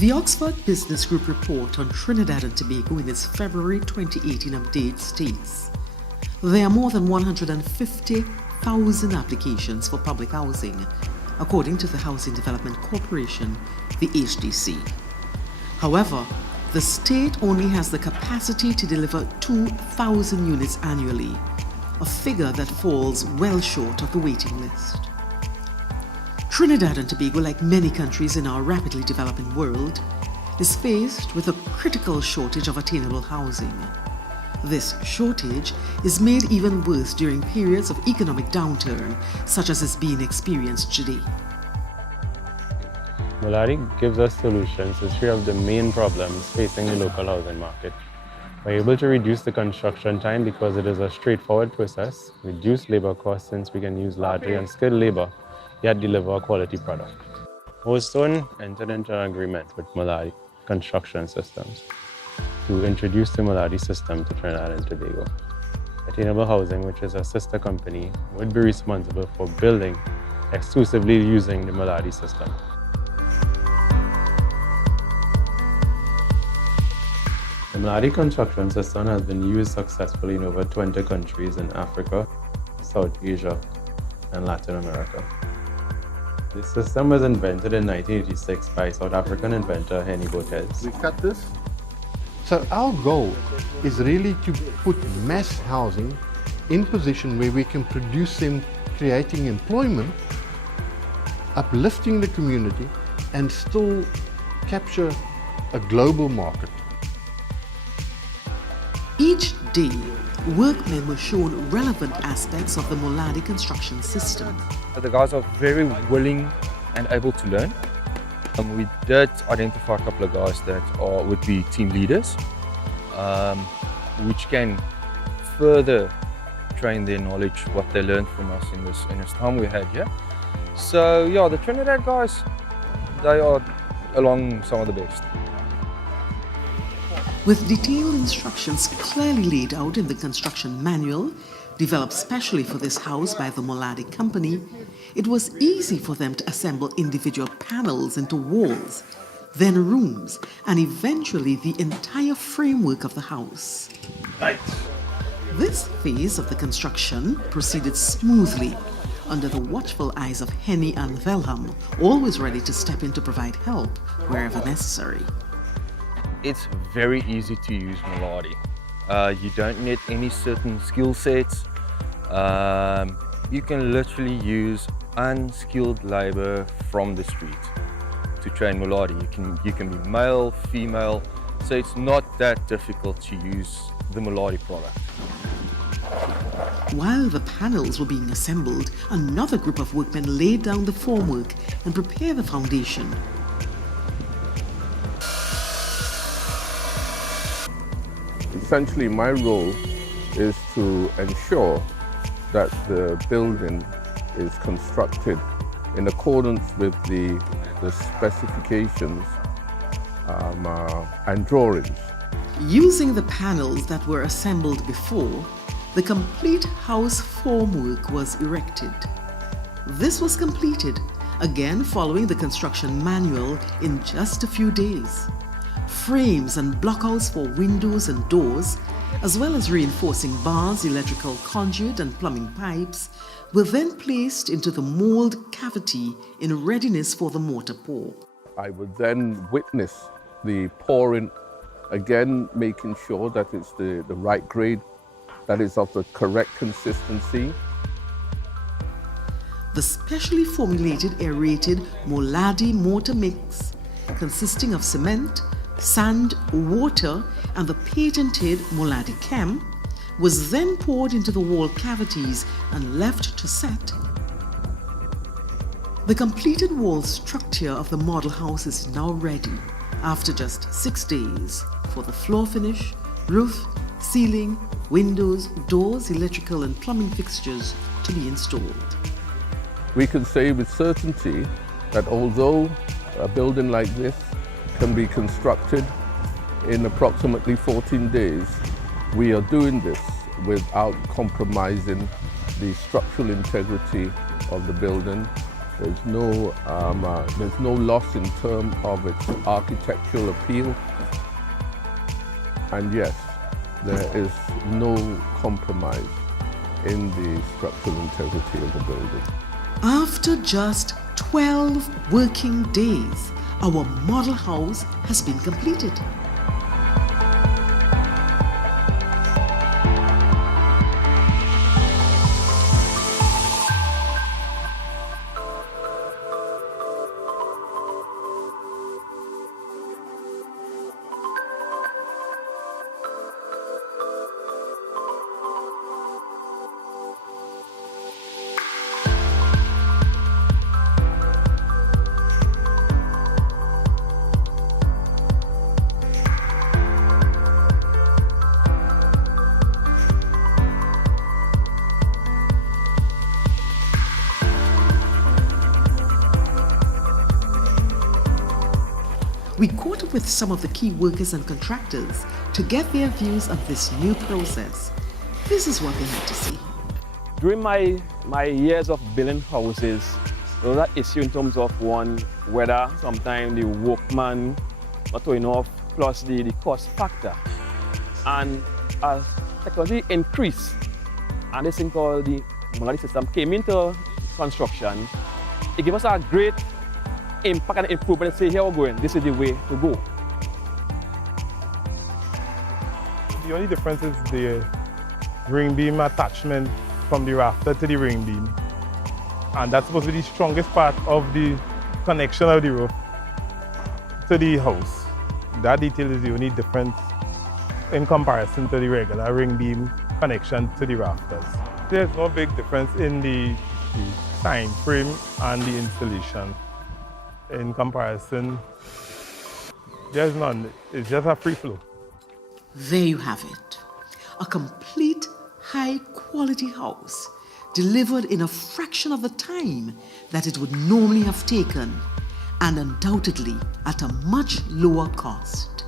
The Oxford Business Group report on Trinidad and Tobago in its February 2018 update states there are more than 150,000 applications for public housing, according to the Housing Development Corporation, the HDC. However, the state only has the capacity to deliver 2,000 units annually, a figure that falls well short of the waiting list. Trinidad and Tobago, like many countries in our rapidly developing world, is faced with a critical shortage of attainable housing. This shortage is made even worse during periods of economic downturn, such as is being experienced today. Moladi gives us solutions to three of the main problems facing the local housing market. We're able to reduce the construction time because it is a straightforward process, reduce labor costs since we can use largely unskilled labor, yet deliver a quality product. Houston entered into an agreement with Moladi Construction Systems to introduce the Moladi system to Trinidad and Tobago. Attainable Housing, which is a sister company, would be responsible for building exclusively using the Moladi system. The Moladi construction system has been used successfully in over 20 countries in Africa, South Asia, and Latin America. This system was invented in 1986 by South African inventor Henny Botez. We cut this. So our goal is really to put mass housing in position where we can produce them, creating employment, uplifting the community, and still capture a global market. Each day, workmen were shown relevant aspects of the Moladi construction system. The guys are very willing and able to learn. We did identify a couple of guys that would be team leaders, which can further train their knowledge, what they learned from us in this time we had here. So yeah, the Trinidad guys, they are along some of the best. With detailed instructions clearly laid out in the construction manual, developed specially for this house by the Moladi company, it was easy for them to assemble individual panels into walls, then rooms, and eventually the entire framework of the house. Right. This phase of the construction proceeded smoothly under the watchful eyes of Henny and Velham, always ready to step in to provide help wherever necessary. It's very easy to use Moladi. You don't need any certain skill sets. You can literally use unskilled labor from the street to train Moladi. You can be male, female, so it's not that difficult to use the Moladi product. While the panels were being assembled, another group of workmen laid down the formwork and prepared the foundation. Essentially, my role is to ensure that the building is constructed in accordance with the specifications and drawings. Using the panels that were assembled before, the complete house formwork was erected. This was completed, again following the construction manual, in just a few days. Frames and blockouts for windows and doors, as well as reinforcing bars, electrical conduit and plumbing pipes, were then placed into the mold cavity in readiness for the mortar pour. I would then witness the pouring, again making sure that it's the right grade, that is of the correct consistency. The specially formulated aerated Moladi mortar mix, consisting of cement, sand, water, and the patented Moladi Chem, was then poured into the wall cavities and left to set. The completed wall structure of the model house is now ready, after just 6 days, for the floor finish, roof, ceiling, windows, doors, electrical and plumbing fixtures to be installed. We can say with certainty that although a building like this can be constructed in approximately 14 days, we are doing this without compromising the structural integrity of the building There's no loss in terms of its architectural appeal. And yes, there is no compromise in the structural integrity of the building. After just 12 working days, our model house has been completed. We caught up with some of the key workers and contractors to get their views of this new process. This is what they had to say. During my years of building houses, there was that issue in terms of one, whether sometimes the workman not enough, plus the cost factor. And as technology increased, and this thing called the Moladi system came into construction, it gave us a great impact and improvement and say, here we're going, this is the way to go. The only difference is the ring beam attachment from the rafter to the ring beam. And that's supposed to be the strongest part of the connection of the roof to the house. That detail is the only difference in comparison to the regular ring beam connection to the rafters. There's no big difference in the time frame and the installation. In comparison, there's none. It's just a free flow. There you have it. A complete high-quality house delivered in a fraction of the time that it would normally have taken, and undoubtedly at a much lower cost.